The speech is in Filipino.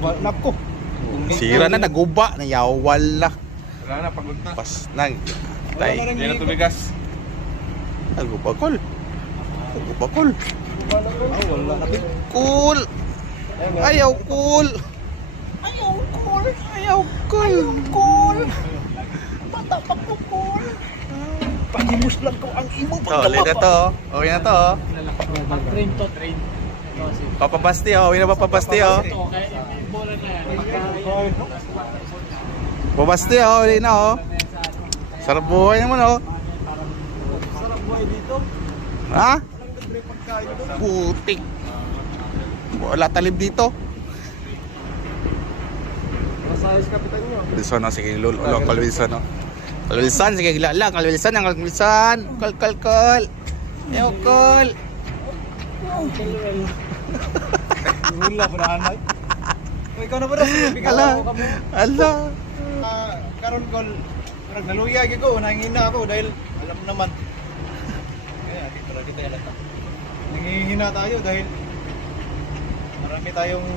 Lap ko. Sira na, naguba, nayawal na. Wala na, pagod na. Pas nang Wala tay. na rin Hindi na ikot. tumigas. Nagubakol. Nagubakol. Wala na rin. Cool. Ayaw cool. Ayaw cool. Ayaw cool. Cool. Bata pa po cool. Panghimus lang ko ang imo. Oh, ulit na to. Okay na to. Train to, train. Papapasti oh. Uwi na papapasti oh. Okay, bola na yan. Papasti oh. Uli na oh. Sarap buhay naman oh. Sarap buhay dito. Ha? Walang libre pagkain doon. Putik. Wala talib dito. Masayos kapitan nyo. Wilson oh. Sige lul. Ulo kal Wilson oh. Kal Wilson. Sige gila lang. Kal Wilson. Kal Wilson. Kal. Ayaw kal. Wala pa na anay. O ikaw na ba rin? Ala. Ala. Karon kol. Nagnaluya ko. Nangihina ako dahil alam naman. Kaya dito na kita yalata. Nangihina tayo dahil marami tayong